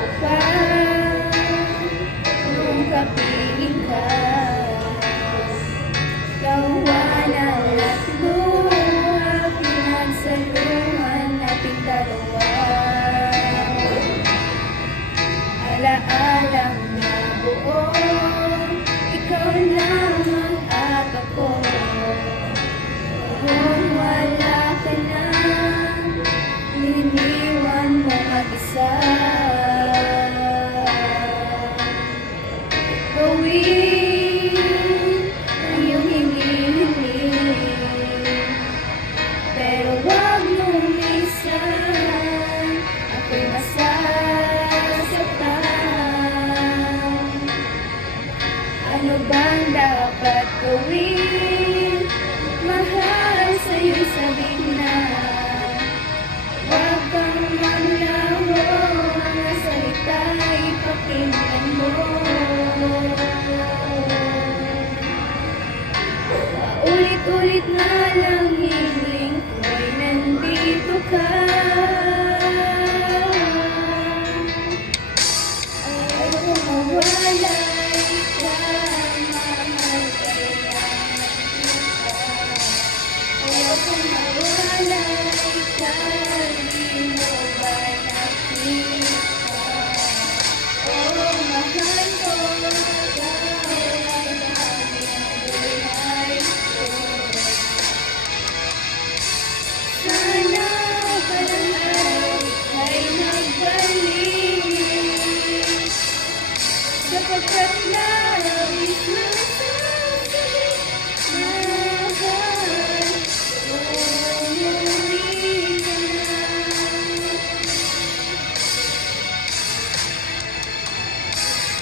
ko pa kung kapiling ka. Tawanan at luha, pinagsaluhan nating dalawa. Alaalang nabuo, ikaw lang ang aga ko. Kung wala ka na, iniwan mo mag-isa. Gawin ang iyong hinihiling, pero wag mong minsan ako'y masasaktan. Ano bang dapat gawin? Mahal, sa'yo'y sabihin na wag kang maglaho, mga salita'y pakinggan mo. Paulit-ulit na lang hiling ko'y nandito ka. Ayaw ko mawala, ikaw mahal, kailangan kita. Ayaw ko mawala, ikaw di mo ba nakita? Oh, mahal ko, ikaw ay aming buhay ko. Sana palang araw ay nagbalik, sapagkat nais na